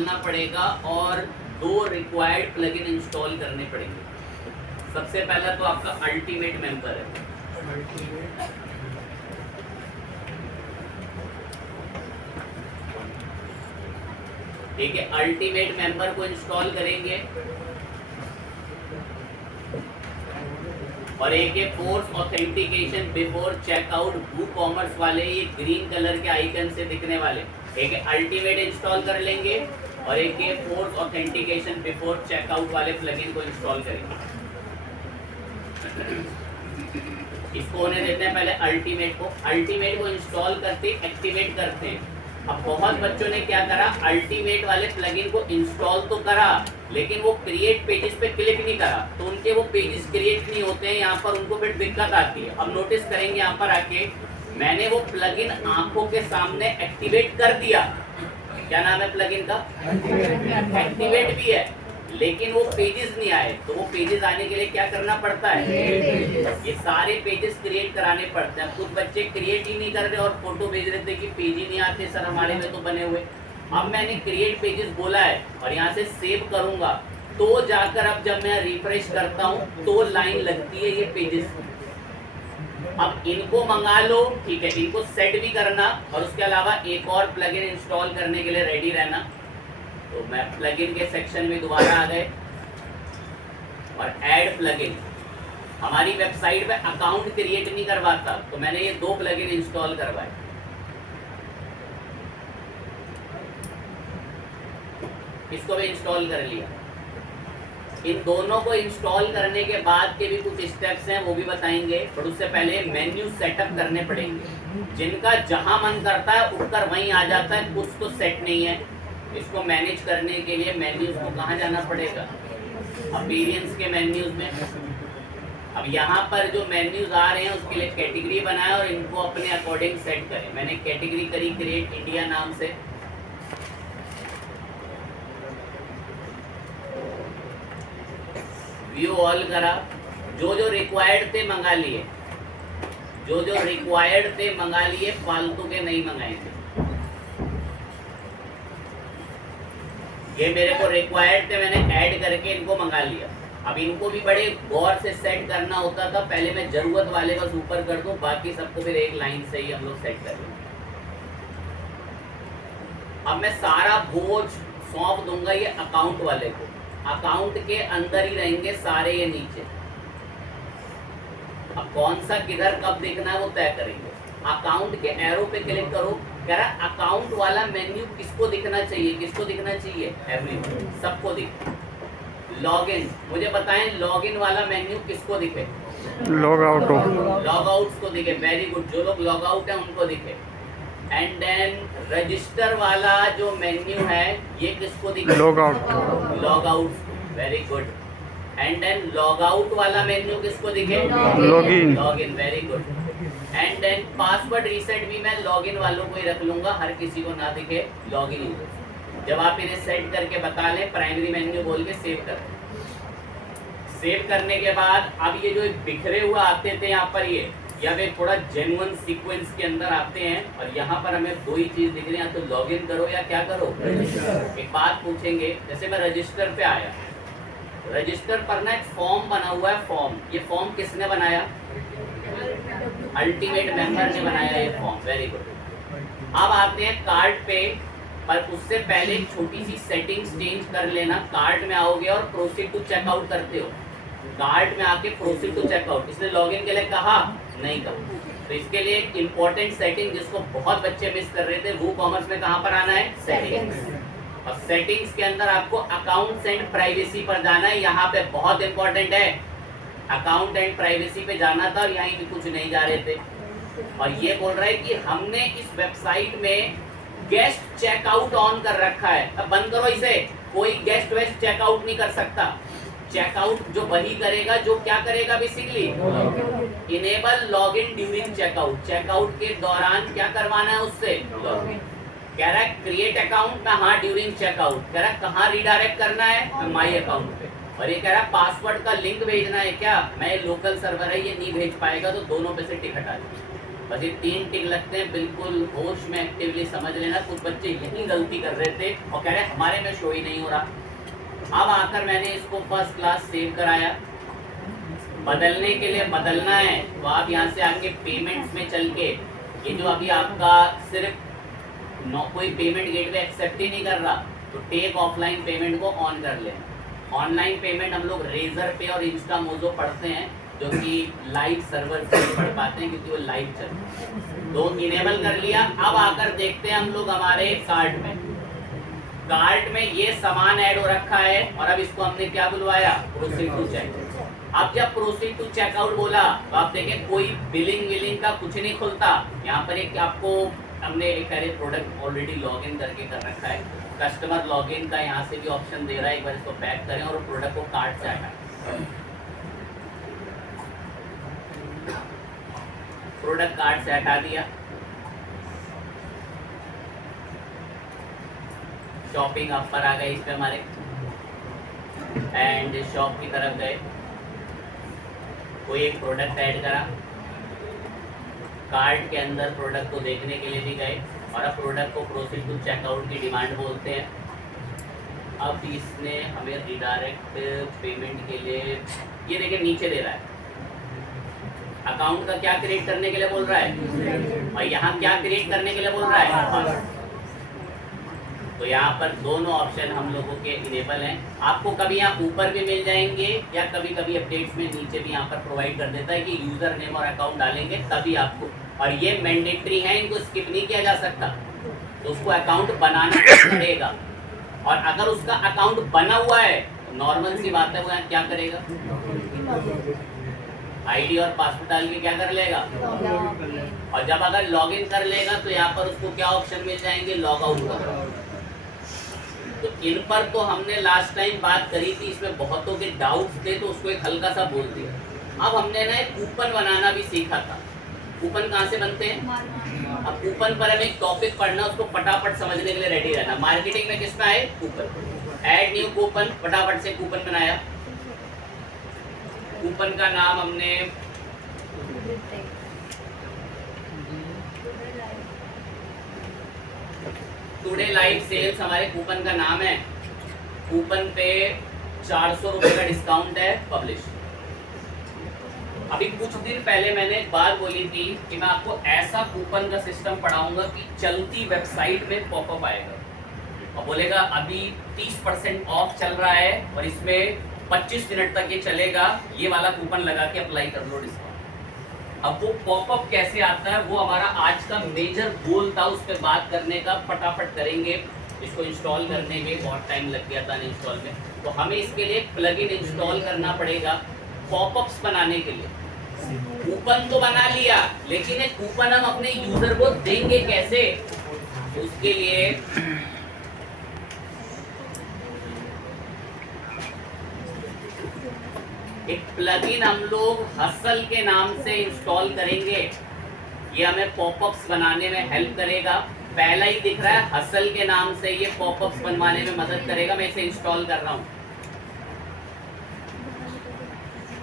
चलना पड़ेगा और 2 रिक्वायर्ड प्लगइन इंस्टॉल करने पड़ेंगे। सबसे पहला तो आपका अल्टीमेट मेंबर है। ठीक है, अल्टीमेट मेंबर को इंस्टॉल करेंगे और एक है force authentication before checkout, WooCommerce वाले ये ग्रीन कलर के आइकन से दिखने वाले, एक है अल्टीमेट इंस्टॉल कर लेंगे और एक है फोर्स ऑथेंटिकेशन बिफोर चेकआउट वाले प्लगइन को इंस्टॉल करेंगे। इसको होने देते हैं पहले अल्टीमेट को इंस्टॉल करते एक्टिवेट करते हैं। अब बहुत बच्चों ने क्या करा, अल्टीमेट वाले प्लगइन को इंस्टॉल तो करा लेकिन वो क्रिएट पेजेस पे क्लिक नहीं करा, तो उनके वो पेजेस क्रिएट नहीं होते हैं। यहाँ पर उनको फिर दिक्कत आती है। अब नोटिस करेंगे यहाँ पर आके मैंने वो प्लगइन आंखों के सामने एक्टिवेट कर दिया। क्या नाम है प्लगइन का? एक्टिवेट भी है, लेकिन वो पेजेस नहीं आए। तो वो पेजेस आने के लिए क्या करना पड़ता है? ये सारे पेजेस क्रिएट कराने पड़ते हैं। कुछ बच्चे क्रिएट ही नहीं कर रहे और फोटो भेज रहे थे कि पेज ही नहीं आते सर हमारे में तो बने हुए। अब मैंने क्रिएट पेजेस बोला है और यहाँ से सेव करूंगा तो जाकर अब जब मैं रिफ्रेश करता हूँ तो लाइन लगती है ये पेजेस। अब इनको मंगा लो, ठीक है, इनको सेट भी करना और उसके अलावा एक और प्लगइन इंस्टॉल करने के लिए रेडी रहना। तो मैं प्लगइन के सेक्शन में दोबारा आ गए और ऐड प्लगइन। हमारी वेबसाइट पे अकाउंट क्रिएट नहीं करवाता, तो मैंने ये 2 प्लगइन इंस्टॉल करवाए। इसको भी इंस्टॉल कर लिया। इन दोनों को इंस्टॉल करने के बाद के भी कुछ स्टेप्स हैं, वो भी बताएंगे, पर उससे पहले मेन्यू सेटअप करने पड़ेंगे। जिनका जहां मन करता है उठकर वहीं आ जाता है, कुछ तो सेट नहीं है। इसको मैनेज करने के लिए मेन्यूज को कहाँ जाना पड़ेगा? अपीयरेंस के मेन्यूज में। अब यहाँ पर जो मेन्यूज आ रहे हैं उसके लिए कैटेगरी बनाए और इनको अपने अकॉर्डिंग सेट करें। मैंने कैटेगरी करी क्रिएट इंडिया नाम से। व्यू ऑल करा, जो जो रिक्वायर्ड थे मंगा लिए, जो जो रिक्वायर्ड थे मंगा लिए, फालतू के नहीं मंगाएंगे। ये मेरे को रिक्वायर्ड थे, मैंने ऐड करके इनको मंगा लिया। अब इनको भी बड़े गौर से सेट करना होता था। पहले मैं जरूरत वाले बस ऊपर कर दूं, बाकी सबको फिर एक लाइन से ही हम लोग सेट कर लेंगे। अब मैं सारा बोझ सौंप दूंगा ये अकाउंट वाले को। अकाउंट के अंदर ही रहेंगे सारे ये नीचे। अब कौन सा किधर कब देखना है वो तय करेंगे। अकाउंट के एरो पे क्लिक करो। कह रहा अकाउंट वाला मेन्यू किसको दिखना चाहिए? किसको दिखना चाहिए? एवरीवन, सबको दिखे। लॉगिन, मुझे बताएं लॉगिन वाला मेन्यू किसको दिखे? लॉग आउट, लॉग आउट को दिखे। वेरी गुड, जो लोग लॉग आउट है उनको दिखे। एंड देन रजिस्टर वाला जो मेन्यू है ये किसको दिखे? Log out, log out, very good. And then log out वाला मेन्यू किसको दिखे? Login, login, very good. And then password reset भी मैं लॉगिन वालों को ही रख लूंगा, हर किसी को ना दिखे लॉगिन यूजर। जब आप इन्हें सेट करके बता लें प्राइमरी मेन्यू बोल के सेव कर दें। सेव करने के बाद अब ये जो बिखरे हुए आते थे यहाँ पर ये, या वे थोड़ा जेन्युइन सीक्वेंस के अंदर आते हैं और यहाँ पर हमें 2 ही चीज दिख रही है, या तो लॉगिन करो या क्या करो? एक बात पूछेंगे, जैसे मैं रजिस्टर पे आया, रजिस्टर पर ना एक फॉर्म बना हुआ है। फॉर्म, ये फॉर्म किसने बनाया? अल्टीमेट मेंबर ने बनाया ये फॉर्म, वेरी गुड। अब आते हैं कार्ड पे, पर उससे पहले एक छोटी सी सेटिंग्स चेंज कर लेना। कार्ड में आओगे और प्रोसीड टू चेकआउट करते हो। कार्ड में आके प्रोसीड टू चेकआउट, इसने लॉगिन के लिए कहा? नहीं कहा। तो इसके लिए एक इम्पोर्टेंट सेटिंग जिसको बहुत बच्चे मिस कर रहे थे, WooCommerce में कहाँ पर आना है? सेटिंग्स। और सेटिंग्स के अंदर आपको अकाउंट्स एंड प्राइवेसी पर जाना है। यहाँ पे बहुत इंपॉर्टेंट है, अकाउंट एंड प्राइवेसी पे जाना था और यहीं भी कुछ नहीं जा रहे थे। और ये बोल रहा है कि हमने इस वेबसाइट में गेस्ट चेकआउट ऑन कर रखा है। अब बंद करो इसे, कोई गेस्ट वेस्ट चेकआउट नहीं कर सकता। चेकआउट जो वही करेगा जो क्या करेगा? Basically enable login during checkout. Checkout के दौरान क्या करवाना है उससे? लॉगिन। कह रहा है क्रिएट अकाउंट में, हाँ ड्यूरिंग चेकआउट। कह रहा है कहाँ रिडायरेक्ट करना है? माई अकाउंट पे। और ये कह रहा है पासवर्ड का लिंक भेजना है क्या? मैं लोकल सर्वर है ये नहीं भेज पाएगा, तो दोनों पे से टिक हटा दो। बस ये 3 टिक लगते हैं, बिल्कुल होश में एक्टिवली समझ लेना। कुछ बच्चे यही गलती कर रहे थे और कह रहे हमारे में शो ही नहीं हो रहा। अब आकर मैंने इसको फर्स्ट क्लास सेव कराया। बदलने के लिए बदलना है तो आप यहाँ से आके पेमेंट्स में चल के, ये जो अभी आपका सिर्फ कोई पेमेंट गेटवे एक्सेप्ट ही नहीं कर रहा, तो टेक ऑफलाइन पेमेंट को ऑन कर लें। ऑनलाइन पेमेंट हम लोग रेजर पे और इंस्टामोजो पढ़ते हैं, जो कि लाइव सर्वर से पढ़ पाते हैं क्योंकि वो लाइव चलते हैं। तो इनेबल कर लिया। अब आकर देखते हैं हम लोग हमारे कार्ट में, कार्ट में ये सामान ऐड हो रखा है और अब इसको हमने क्या बुलवाया, प्रोसीड टू चेक। अब जब प्रोसीड टू चेकआउट बोला तो आप देखें कोई बिलिंग विलिंग का कुछ नहीं खुलता। यहाँ पर एक आपको हमने एक पहले प्रोडक्ट ऑलरेडी लॉगिन करके कर रखा है, कस्टमर लॉगिन का यहाँ से भी ऑप्शन दे रहा है। एक बार इसको बैक करें और प्रोडक्ट को कार्ट से हटाएं। प्रोडक्ट कार्ट से हटा दिया। शॉपिंग अप पर आ गए इस पे हमारे, एंड शॉप की तरफ गए, कोई एक प्रोडक्ट ऐड करा, कार्ट के अंदर प्रोडक्ट को देखने के लिए भी गए और अब प्रोडक्ट को प्रोसीड टू चेकआउट की डिमांड बोलते हैं। अब इसने हमें रिडायरेक्ट पेमेंट के लिए ये देखिए नीचे दे रहा है, अकाउंट का क्या क्रिएट करने के लिए बोल रहा है और यहाँ क्या क्रिएट करने के लिए बोल रहा है। तो यहाँ पर दोनों ऑप्शन हम लोगों के इनेबल हैं। आपको कभी यहाँ ऊपर भी मिल जाएंगे या कभी कभी अपडेट्स में नीचे भी यहाँ पर प्रोवाइड कर देता है कि यूजर नेम और अकाउंट डालेंगे तभी आपको, और ये मैंडेटरी है, इनको स्किप नहीं किया जा सकता। तो उसको अकाउंट बनाना पड़ेगा और अगर उसका अकाउंट बना हुआ है तो नॉर्मल सी बात है, वो यहाँ क्या करेगा, आईडी और पासवर्ड डाल के क्या कर लेगा, और जब अगर लॉगिन कर लेगा तो यहाँ पर उसको क्या ऑप्शन मिल जाएंगे, लॉग आउट करो। तो इन पर तो हमने लास्ट टाइम बात करी थी, इसमें बहुतों के डाउट्स थे तो उसको एक हल्का सा बोल दिया। अब हमने ना एक कूपन बनाना भी सीखा था। कूपन कहाँ से बनते हैं, अब कूपन पर हमें एक टॉपिक पढ़ना, उसको फटाफट समझने के लिए रेडी रहना। मार्केटिंग में किसमें आए, कूपन। ऐड न्यू कूपन, फटाफट से कूपन बनाया। कूपन का नाम हमने टुडे लाइव सेल्स हमारे कूपन का नाम है। कूपन पे 400 रुपए का डिस्काउंट है, पब्लिश। अभी कुछ दिन पहले मैंने एक बात बोली थी कि मैं आपको ऐसा कूपन का सिस्टम पढ़ाऊंगा कि चलती वेबसाइट में पॉपअप आएगा और बोलेगा अभी 30% ऑफ चल रहा है और इसमें 25 मिनट तक ये चलेगा, ये वाला कूपन लगा के अप्लाई कर लो डिस्काउंट। अब वो पॉपअप कैसे आता है, वो हमारा आज का मेजर गोल था, उस पर बात करने का। फटाफट करेंगे, इसको इंस्टॉल करने में बहुत टाइम लग गया था इंस्टॉल में, तो हमें इसके लिए प्लगइन इंस्टॉल करना पड़ेगा पॉपअप्स बनाने के लिए। कूपन तो बना लिया, लेकिन एक कूपन हम अपने यूजर को देंगे कैसे, उसके लिए एक प्लगइन हम लोग हसल के नाम से इंस्टॉल करेंगे। ये हमें पॉपअप्स बनाने में हेल्प करेगा। पहला ही दिख रहा है, हसल के नाम से ये पॉपअप्स बनवाने में मदद करेगा। मैं इसे इंस्टॉल कर रहा हूँ।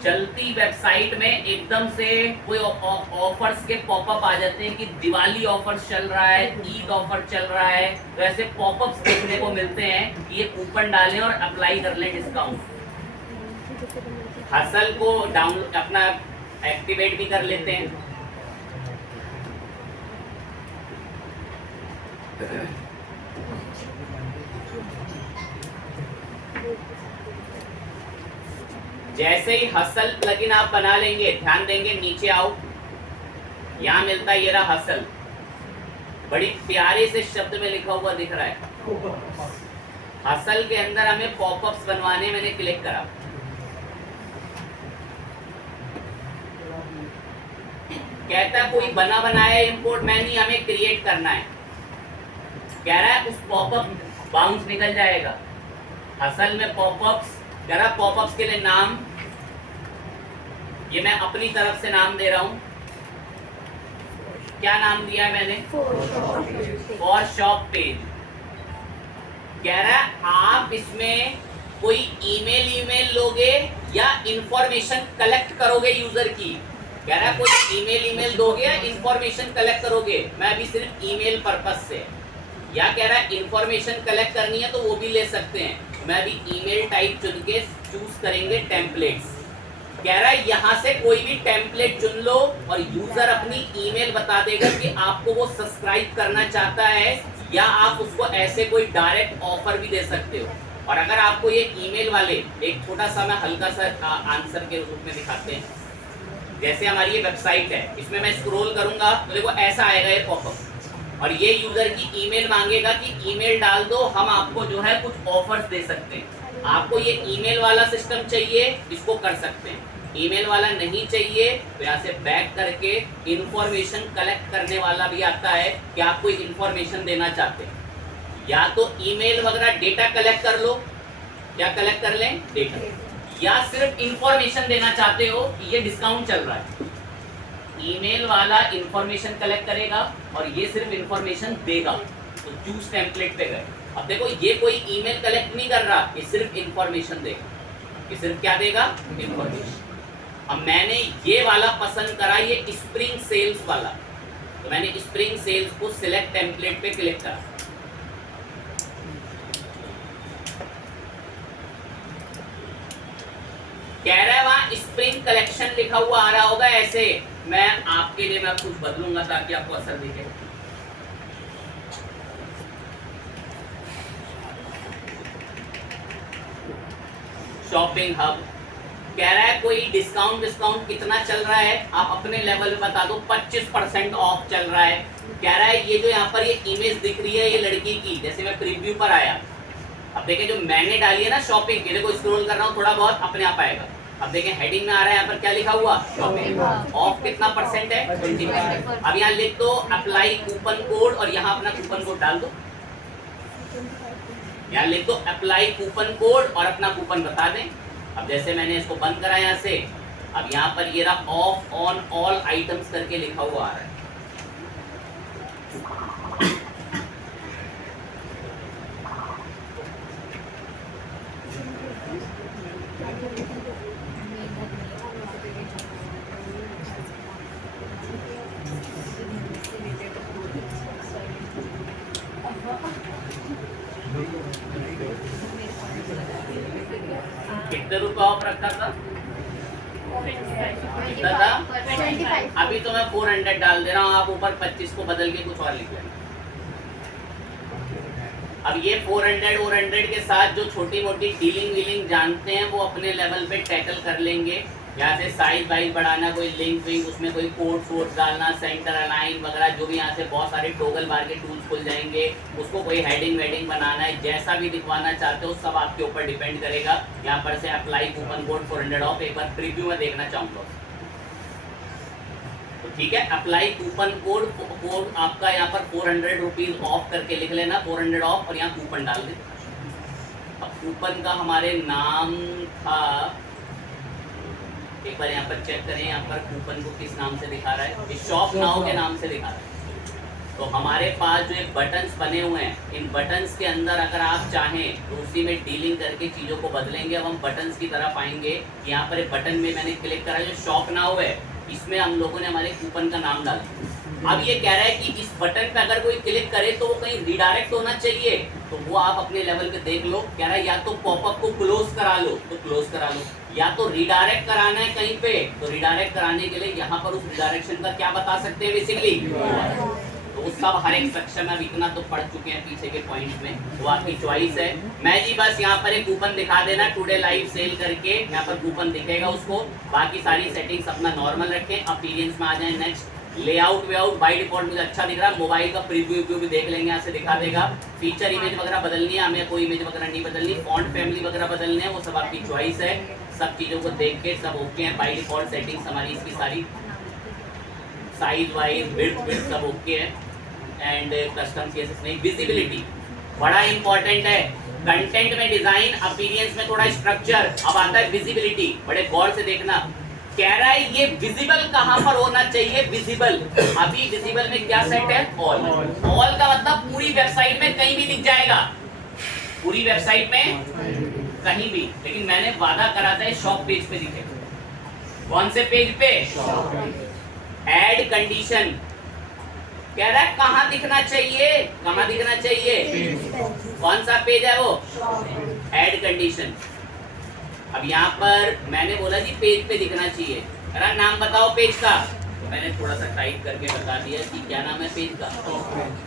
चलती वेबसाइट में एकदम से कोई ऑफर्स के पॉपअप आ जाते हैं कि दिवाली ऑफर्स चल रहा है, ईद ऑफर चल रहा है, तो ऐसे पॉपअप्स देखने को मिलते हैं। ये कूपन डालें और अप्लाई कर लें डिस्काउंट। हसल को डाउनलोड अपना एक्टिवेट भी कर लेते हैं। जैसे ही हसल प्लगइन आप बना लेंगे, ध्यान देंगे नीचे आओ, यहाँ मिलता है ये रहा हसल, बड़ी प्यारे से शब्द में लिखा हुआ दिख रहा है। हसल के अंदर हमें पॉपअप्स बनवाने, मैंने क्लिक करा। कहता है कोई बना बनाया इंपोर्ट में नहीं, हमें क्रिएट करना है। कह रहा है उस पॉपअप बाउंस निकल जाएगा। असल में पॉपअप्स कह रहा, पॉपअप्स के लिए नाम ये मैं अपनी तरफ से नाम दे रहा हूं। क्या नाम दिया है मैंने, फॉर शॉप पेज। कह रहा है आप इसमें कोई ईमेल लोगे या इंफॉर्मेशन कलेक्ट करोगे यूजर की, कह रहा है कोई ईमेल दोगे या इंफॉर्मेशन कलेक्ट करोगे? मैं अभी सिर्फ ईमेल पर्पस से, या कह रहा है इंफॉर्मेशन कलेक्ट करनी है तो वो भी ले सकते हैं। मैं अभी ईमेल टाइप चुन के चूज करेंगे टेम्पलेट्स। कह रहा है यहाँ से कोई भी टेम्पलेट चुन लो और यूजर अपनी ईमेल बता देगा कि आपको वो सब्सक्राइब करना चाहता है, या आप उसको ऐसे कोई डायरेक्ट ऑफर भी दे सकते हो। और अगर आपको ये ईमेल वाले, एक छोटा सा मैं हल्का सा आंसर के रूप में दिखाते हैं। जैसे हमारी ये वेबसाइट है, इसमें मैं स्क्रॉल करूंगा तो देखो ऐसा आएगा ये पॉपअप, और ये यूजर की ईमेल मांगेगा कि ईमेल डाल दो, हम आपको जो है कुछ ऑफर्स दे सकते हैं। आपको ये ईमेल वाला सिस्टम चाहिए, इसको कर सकते हैं। ईमेल वाला नहीं चाहिए तो यहाँ से बैक करके इंफॉर्मेशन कलेक्ट करने वाला भी आता है कि आप कोई इंफॉर्मेशन देना चाहते हैं। या तो ईमेल वगैरह डेटा कलेक्ट कर लो, क्या कलेक्ट कर लें? डेटा। या सिर्फ इंफॉर्मेशन देना चाहते हो कि ये डिस्काउंट चल रहा है, ईमेल वाला इंफॉर्मेशन कलेक्ट करेगा और ये सिर्फ इंफॉर्मेशन देगा। तो चूज टेम्पलेट पे गए। अब देखो ये कोई ईमेल कलेक्ट नहीं कर रहा, ये सिर्फ इंफॉर्मेशन देगा। ये सिर्फ क्या देगा? इंफॉर्मेशन। अब मैंने ये वाला पसंद करा, ये स्प्रिंग सेल्स वाला, तो मैंने स्प्रिंग सेल्स को सिलेक्ट टेम्पलेट पे क्लिक करा। कह रहा है वहां स्प्रिंग कलेक्शन लिखा हुआ आ रहा होगा ऐसे। मैं आपके लिए मैं कुछ बदलूंगा ताकि आपको असर दिखे। शॉपिंग हब कह रहा है कोई डिस्काउंट कितना चल रहा है, आप अपने लेवल पे बता दो। 25% ऑफ चल रहा है। कह रहा है ये जो यहाँ पर ये इमेज दिख रही है ये लड़की की, जैसे मैं प्रीव्यू पर आया, अब देखें जो मैंने डाली है ना शॉपिंग के, देखो स्क्रॉल कर रहा हूँ थोड़ा बहुत अपने आप आएगा। अब देखें हेडिंग में आ रहा है यहाँ पर क्या लिखा हुआ? शॉपिंग। ऑफ कितना परसेंट है? 20%। अब यहाँ लिख दो अप्लाई कूपन कोड और यहाँ अपना कूपन कोड डाल दो। यहाँ लिख दो अप्लाई कूपन कोड और अपना कूपन बता दें। अब जैसे मैंने इसको बंद करा यहाँ से, अब यहाँ पर ये रहा ऑफ ऑन ऑल आइटम्स करके लिखा हुआ आ रहा है। कितने रुपए ऑफ रखा था? कितना था? 25। अभी तो मैं 400 डाल दे रहा हूँ, आप ऊपर 25 को बदल के कुछ और लिख लेना। अब ये 400 के साथ जो छोटी मोटी डीलिंग वीलिंग जानते हैं वो अपने लेवल पे टैकल कर लेंगे। यहाँ से साइज वाइज बढ़ाना, कोई लिंक विंक, उसमें कोई कोड सोर्स डालना, सेंटर अलाइन वगैरह, जो भी यहाँ से बहुत सारे टोगल बार के टूल्स खुल जाएंगे। उसको कोई हेडिंग वेडिंग बनाना है, जैसा भी दिखवाना चाहते हो सब आपके ऊपर डिपेंड करेगा। यहाँ पर से अप्लाई कूपन कोड 400 ऑफ, एक बार प्रीव्यू में देखना चाहूँगा तो ठीक है। अप्लाई कूपन कोड आपका यहाँ पर 400 रुपीज ऑफ करके लिख लेना, 400 ऑफ, और यहाँ कूपन डाल दे। अब कूपन का हमारे नाम था, एक बार यहाँ पर चेक करें, यहाँ पर कूपन को किस नाम से दिखा रहा है? शॉप नाउ के नाम से दिखा रहा है। तो हमारे पास जो एक बटन्स बने हुए हैं, इन बटन्स के अंदर अगर आप चाहें तो उसी में डीलिंग करके चीज़ों को बदलेंगे। अब हम बटन्स की तरफ आएंगे। यहाँ पर एक बटन में मैंने क्लिक करा, जो शॉप नाउ है, इसमें हम लोगों ने हमारे कूपन का नाम डाला। अब ये कह रहा है कि इस बटन पे अगर कोई क्लिक करे तो वो कहीं रिडायरेक्ट होना चाहिए, तो वो आप अपने लेवल पे देख लो। कह रहा है या तो पॉपअप को क्लोज करा लो तो क्लोज करा लो, या तो रिडायरेक्ट कराना है कहीं पे, तो रिडायरेक्ट कराने के लिए यहाँ पर उस रिडायरेक्शन का क्या बता सकते हैं बेसिकली, तो वो सब हर एक सेक्शन में इतना तो पढ़ चुके हैं पीछे के पॉइंट में, वो आपकी चॉइस है। मैं जी बस यहाँ पर एक कूपन दिखा देना, टुडे लाइव सेल करके यहाँ पर कूपन दिखेगा उसको। बाकी सारी सेटिंग्स अपना नॉर्मल रखें। अपीरियंस में आ जाए। नेक्स्ट लेआउट वेआउट बाय डिफॉल्ट मुझे अच्छा दिख रहा है। मोबाइल का प्रीव्यू भी देख लेंगे, यहाँ से दिखा देगा। फीचर इमेज वगैरह बदलनी है हमें, कोई इमेज वगैरह नहीं बदलनी। फॉन्ट फैमिली वगैरह बदलने हैं, वो सब आपकी चॉइस है। सब चीज़ों को देख के सब ओके है। बाय डिफॉल्ट सेटिंग्स हमारी इसकी सारी साइज वाइज विड्थ सब ओके है। एंड कस्टम सीएसएस नहीं। विजिबिलिटी बड़ा इंपॉर्टेंट है। कंटेंट में डिजाइन, अपीरियंस में थोड़ा स्ट्रक्चर, अब आता है विजिबिलिटी। बड़े गौर से देखना। कह रहा है ये विजिबल कहां पर होना चाहिए? विजिबल, अभी विजिबल में क्या सेट है? ऑल। ऑल का मतलब पूरी वेबसाइट में कहीं भी दिख जाएगा, पूरी वेबसाइट में कहीं भी। लेकिन मैंने वादा करा था शॉप पेज पे दिखेगा। कौन से पेज पे? ऐड कंडीशन कह रहा है कहाँ दिखना चाहिए, कहाँ दिखना चाहिए, कौन सा पेज है वो? Add condition. अब यहाँ पर मैंने बोला जी पेज पे दिखना चाहिए, अरे नाम बताओ पेज का, तो मैंने थोड़ा सा टाइप करके बता दिया कि क्या नाम है पेज का।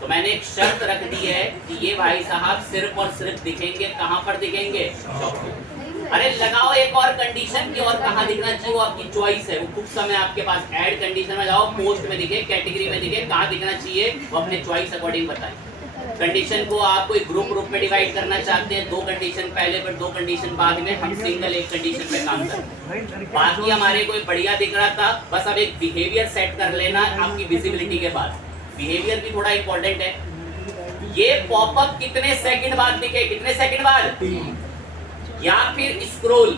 तो मैंने एक शर्त रख दी है कि ये भाई साहब सिर्फ और सिर्फ दिखेंगे कहाँ पर दिखेंगे? शॉप पे। अरे लगाओ एक और कंडीशन की, और कहाँ दिखना चाहिए वो आपकी चॉइस है, वो खुद समय आपके पास। ऐड कंडीशन में जाओ, पोस्ट में दिखे, कैटेगरी में दिखे, कहाँ दिखना चाहिए वो अपने चॉइस अकॉर्डिंग बताएं। कंडीशन को आप कोई ग्रुप में डिवाइड करना चाहते हैं, 2 कंडीशन पहले पर 2 कंडीशन बाद में, हम सिंगल एक कंडीशन पे काम करते। बाकी हमारे कोई बढ़िया दिख रहा था, बस अब एक बिहेवियर सेट कर लेना आपकी विजिबिलिटी के बाद। बिहेवियर भी थोड़ा इंपॉर्टेंट है। ये पॉपअप कितने सेकंड बाद दिखे, कितने सेकंड बाद? या फिर स्क्रॉल,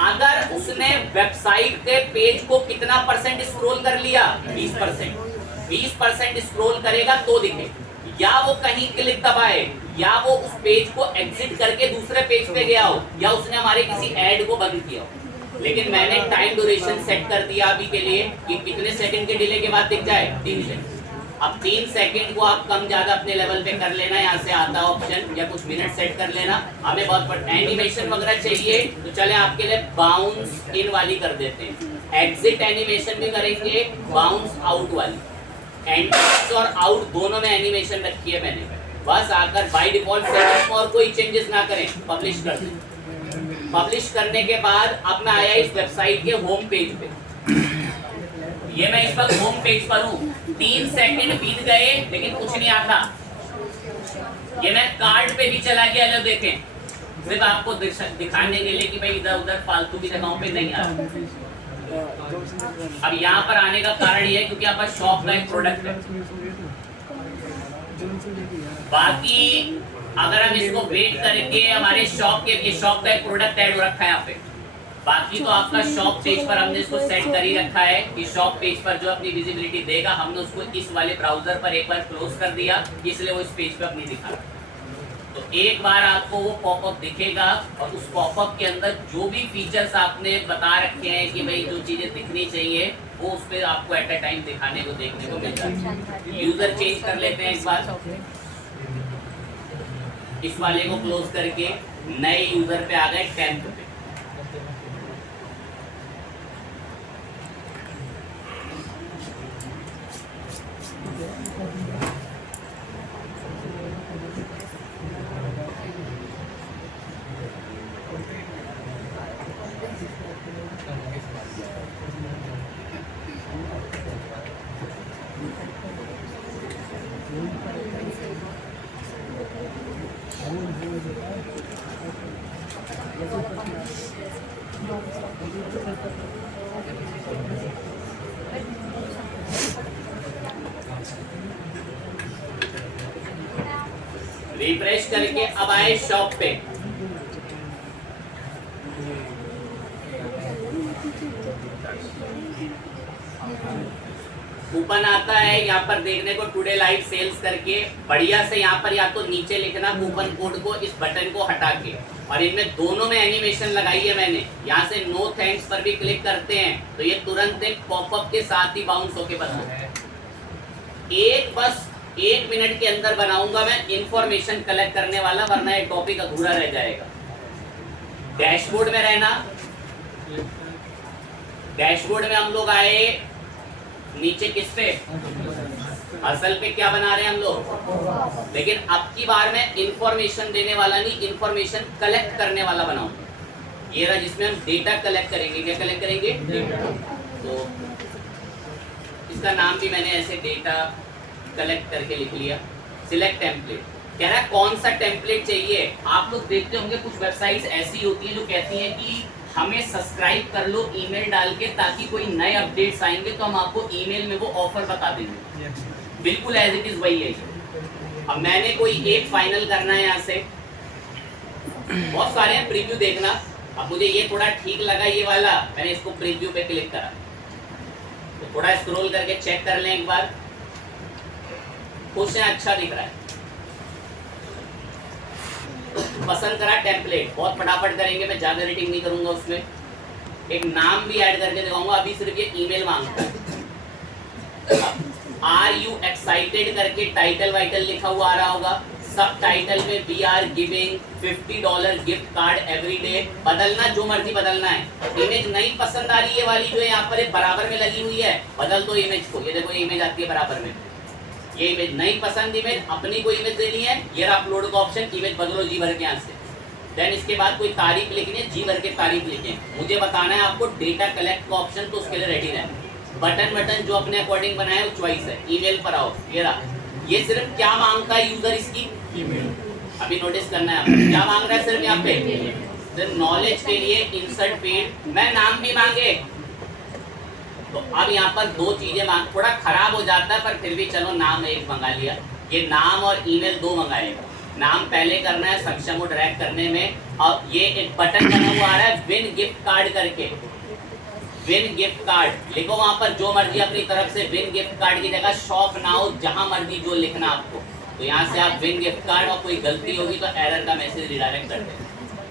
अगर उसने वेबसाइट के पेज को कितना परसेंट स्क्रॉल कर लिया? 20%। 20% स्क्रॉल करेगा तो दिखे, या वो कहीं क्लिक दबाए, या वो उस पेज को एग्जिट करके दूसरे पेज पे गया हो, या उसने हमारे किसी ऐड को बंद किया हो। लेकिन मैंने टाइम ड्यूरेशन सेट कर दिया अभी के लिए कि कितने सेकंड के डिले के बाद दिख जाए? 3 सेकंड। अब 3 सेकंड को आप कम ज्यादा अपने लेवल पे कर लेना, यहाँ से आता ऑप्शन, या कुछ मिनट सेट कर लेना। हमें बहुत एनिमेशन वगैरह चाहिए तो चले आपके लिए बाउंस इन वाली कर देते हैं, एग्जिट एनिमेशन भी करेंगे, बाउंस आउट वाली। एंट्री और आउट दोनों में एनिमेशन रखी है मैंने। बस आकर बाय डिफॉल्ट सेटिंग में और कोई चेंजेस ना करें, पब्लिश कर दें। पब्लिश करने के बाद अब मैं आया इस वेबसाइट के होम पेज पे। ये मैं इस वक्त होम पेज पर हूँ। 3 सेकंड बीत गए लेकिन कुछ नहीं आता। ये मैं कार्ड पे भी चला गया, जो देखें, सिर्फ आपको दिखाने के लिए कि भाई इधर उधर फालतू की जगहों पे नहीं आ रहा। अब यहाँ पर आने का कारण ये है क्योंकि यहाँ पर शॉप का एक प्रोडक्ट है। बाकी अगर हम इसको वेट करके हमारे शॉप के, ये शॉप का एक प्रोडक्ट ऐड हो रखा है यहाँ पे। बाकी तो आपका शॉप पेज पर हमने इसको सेट कर ही रखा है कि शॉप पेज पर जो अपनी विजिबिलिटी देगा, हमने उसको इस वाले ब्राउजर पर एक बार क्लोज कर दिया, इसलिए वो इस पेज पे अपनी दिखा रहा है। तो एक बार आपको वो पॉपअप दिखेगा और उस पॉपअप के अंदर जो भी फीचर्स आपने बता रखे हैं कि भाई जो चीजें दिखनी चाहिए वो उस पर आपको एट अ टाइम दिखाने को, देखने को मिल जाता है। यूजर चेंज कर लेते हैं एक बार, इस वाले को क्लोज करके नए यूजर पे आ गए 10th पे। रिफ्रेश करके अब आए शॉप पे। कूपन आता है यहाँ पर देखने को, टुडे लाइव सेल्स करके। बढ़िया से यहाँ पर या तो नीचे लिखना कूपन कोड को, इस बटन को हटा के, और इनमें दोनों में एनिमेशन लगाई है मैंने। यहाँ से नो थैंक्स पर भी क्लिक करते हैं तो ये तुरंत एक पॉपअप के साथ ही बाउंस होके बनता है। बस 1 मिनट के अंदर बनाऊंगा मैं इंफॉर्मेशन कलेक्ट करने वाला, वरना ये टॉपिक अधूरा रह जाएगा। डैशबोर्ड में रहना। डैशबोर्ड में हम लोग आए नीचे किस पे? असल पे क्या बना रहे हैं हम लोग, लेकिन अब की बार मैं इंफॉर्मेशन देने वाला नहीं, इंफॉर्मेशन कलेक्ट करने वाला बनाऊंगा। ये रहा जिसमें हम डेटा कलेक्ट करेंगे। क्या कलेक्ट करेंगे? तो इसका नाम भी मैंने ऐसे डेटा कलेक्ट करके लिख लिया। सिलेक्ट टेम्पलेट, कह रहा है कौन सा टेम्पलेट चाहिए। आप लोग देखते होंगे कुछ वेबसाइट्स ऐसी होती है जो कहती हैं कि हमें सब्सक्राइब कर लो ईमेल डाल के, ताकि कोई नए अपडेट्स आएंगे तो हम आपको ईमेल में वो ऑफर बता देंगे। बिल्कुल एज इट इज वही है। अब मैंने कोई एक फाइनल करना है यहाँ से, बहुत सारे हैं, प्रीव्यू देखना। अब मुझे ये थोड़ा ठीक लगा ये वाला, मैंने इसको प्रीव्यू पे क्लिक करा। तो थोड़ा स्क्रॉल करके चेक कर लें एक बार, कुछ अच्छा दिख रहा है, पसंद करा टेम्पलेट। बहुत फटाफट करेंगे, मैं ज्यादा एडिटिंग नहीं करूंगा उसमें। एक नाम भी ऐड करके दिखाऊंगा, अभी सिर्फ ये ईमेल मांगता है। आर यू एक्साइटेड करके टाइटल वाइटल लिखा हुआ आ रहा होगा, सब टाइटल में we are giving $50 gift card every day. बदलना जो मर्जी बदलना है। इमेज नहीं पसंद आ रही है वाली जो है यहाँ पर बराबर में लगी हुई है, बदल दो इमेज को। ये देखो इमेज आती है बराबर में, ये इमेज नहीं पसंद, इमेज अपनी कोई इमेज देनी है, ये अपलोड का ऑप्शन, इमेज बदलो जी भर के यहाँ से। देन इसके बाद कोई तारीख लिखनी है, जी भर के तारीख लिखें। मुझे बताना है आपको डेटा कलेक्ट का ऑप्शन, तो उसके लिए रेडी रहें। बटन जो अपने अकॉर्डिंग बनाए वो चॉइस है। ईमेल पर आओ, ये रहा। ये सिर्फ क्या मांगता है यूजर, इसकी ईमेल। अभी नोटिस करना है आपको क्या मांग रहा है सिर्फ यहाँ पे, सिर्फ नॉलेज के लिए इंसर्ट फील्ड। मैं नाम भी मांगे तो अब यहाँ पर दो चीजें मांग, थोड़ा खराब हो जाता है पर फिर भी चलो नाम एक मंगा लिया। ये नाम और ईमेल दो मंगाए। नाम पहले करना है सक्षम को ड्रैग करने में, और ये एक बटन बना हुआ आ रहा है विन गिफ्ट कार्ड करके, विन गिफ्ट कार्ड लिखो वहां पर जो मर्जी अपनी तरफ से। विन गिफ्ट कार्ड की जगह शॉप नाउ, जहां मर्जी जो लिखना आपको, तो यहाँ से आप विन गिफ्ट कार्ड, और कोई गलती होगी तो एरर का मैसेज रिडायरेक्ट कर दें।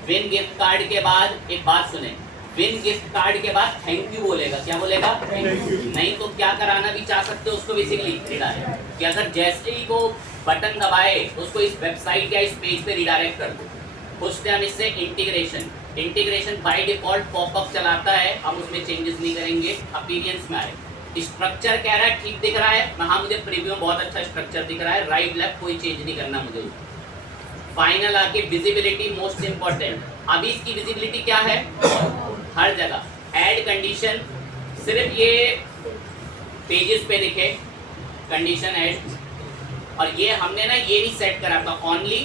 विन गिफ्ट कार्ड के बाद एक बात सुने, विन गिफ्ट कार्ड के बाद थैंक यू बोलेगा। क्या बोलेगा? नहीं तो क्या कराना भी चाह सकते हो उसको बेसिकली रिडायरेक्ट, कि अगर जैसे ही वो बटन दबाए तो उसको इस वेबसाइट या इस पेज पे रिडायरेक्ट कर दो। पूछते हम इससे इंटीग्रेशन बाय डिफॉल्ट पॉपअप चलाता है, हम उसमें चेंजेस नहीं करेंगे। अपीयरेंस में आए, स्ट्रक्चर कह रहा है ठीक दिख रहा है, हाँ मुझे प्रीव्यू में बहुत अच्छा स्ट्रक्चर दिख रहा है, राइट लेफ्ट कोई चेंज नहीं करना मुझे। फाइनल आके विजिबिलिटी मोस्ट इंपॉर्टेंट। अभी इसकी विजिबिलिटी क्या है? हर जगह। ऐड कंडीशन, सिर्फ ये पेजेस पे दिखे कंडीशन ऐड, और ये हमने ना ये भी सेट करा था ओनली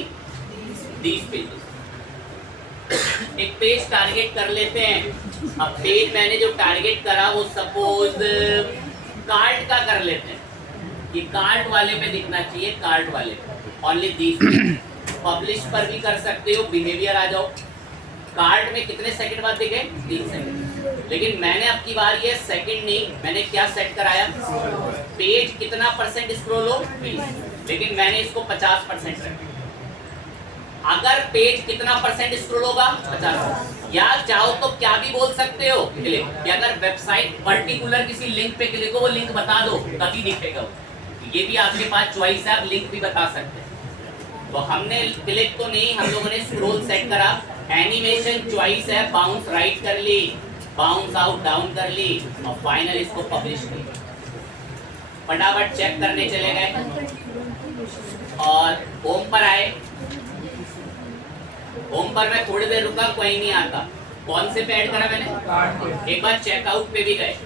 दीज पेजेस। एक पेज टारगेट कर लेते हैं। अब पेज मैंने जो टारगेट करा वो सपोज कार्ट का कर लेते हैं, कि कार्ट वाले पे दिखना चाहिए, कार्ट वाले ओनली दीज। पब्लिश पर भी कर सकते हो, बिहेवियर आ जाओ। कार्ट में कितने सेकंड बाद दिखे? 3 सेकंड। लेकिन मैंने अब की बार ये सेकंड नहीं, मैंने क्या सेट कराया? पेज कितना परसेंट स्क्रॉल हो? 20। लेकिन मैंने इसको 50% रखा। अगर पेज कितना परसेंट स्क्रॉल होगा? 50। या चाहो तो क्या भी बोल सकते हो क्लिक, कि अगर वेबसाइट पर्टिकुलर किसी लिंक पे क्लिक हो, वो लिंक बता दो तभी दिखेगा। ये भी आपके पास चॉइस है, आप लिंक भी बता सकते हैं। तो हमने क्लिक तो नहीं, हम लोगों ने स्क्रॉल सेट करा। एनिमेशन चॉइस है, बाउंस राइट कर ली, बाउंस आउट डाउन कर ली, और फाइनल इसको पब्लिश की। फटाफट चेक करने चले गए और होम पर आए। होम पर मैं थोड़ी देर रुका, कोई नहीं आता। कौन से पे ऐड करा मैंने? एक बार चेकआउट पे भी गए।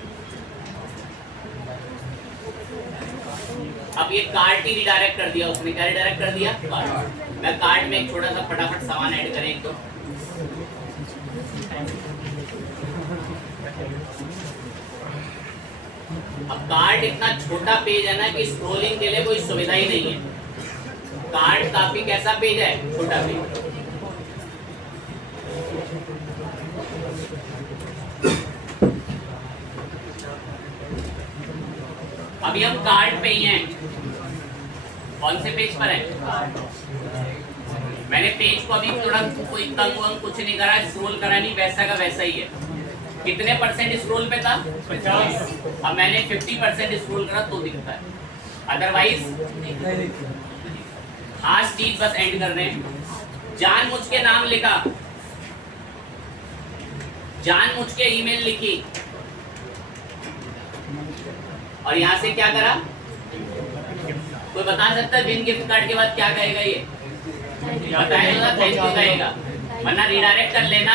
अब ये कार्ट ही रिडायरेक्ट कर दिया उसने। क्या रिडायरेक्ट कर दिया? कार्ट। मैं कार्ट में एक छोटा सा फटाफट सामान ऐड करें एक तो। अब कार्ट इतना छोटा पेज है ना कि स्क्रॉलिंग के लिए कोई सुविधा ही नहीं है। कार्ट काफी कैसा पेज है? छोटा पेज। अभी हम कार्ट पे ही हैं। कौन से पेज पर है? मैंने पेज को अभी थोड़ा कोई तंग वंग कुछ नहीं करा, स्क्रॉल करा नहीं, वैसा का वैसा ही है। कितने परसेंट स्क्रॉल पे था? 50। अब मैंने 50% स्क्रॉल करा तो दिखता है, अदरवाइज खास चीज बस एंड कर रहे हैं। जानबूझ के नाम लिखा, जानबूझ के ईमेल लिखी, और यहाँ से क्या करा? कोई बता सकता है विन गिफ्ट कार्ड के बाद क्या कहेगा? ये बताएगा थैंक यू कहेगा, वरना रिडायरेक्ट कर लेना,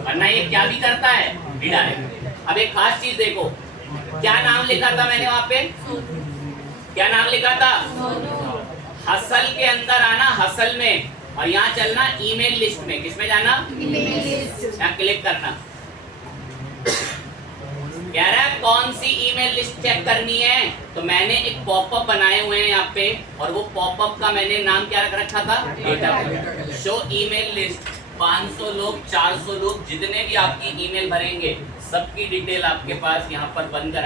वरना ये क्या भी करता है? रिडायरेक्ट। अब एक खास चीज देखो, क्या नाम लिखा था मैंने वहां पे? क्या नाम लिखा था? हसल के अंदर आना, हसल में, और यहाँ चलना ईमेल लिस्ट में। किसमें जाना? यहाँ क्लिक करना। कह रहा है कौन सी ईमेल लिस्ट चेक करनी है, तो मैंने एक पॉपअप बनाए हुए हैं यहाँ पे, और वो पॉपअप का मैंने नाम क्या रख रखा था? डेटा। Show email list. 500 लोग, 400 लोग, जितने भी आपकी ईमेल भरेंगे सबकी डिटेल आपके पास यहाँ पर बन कर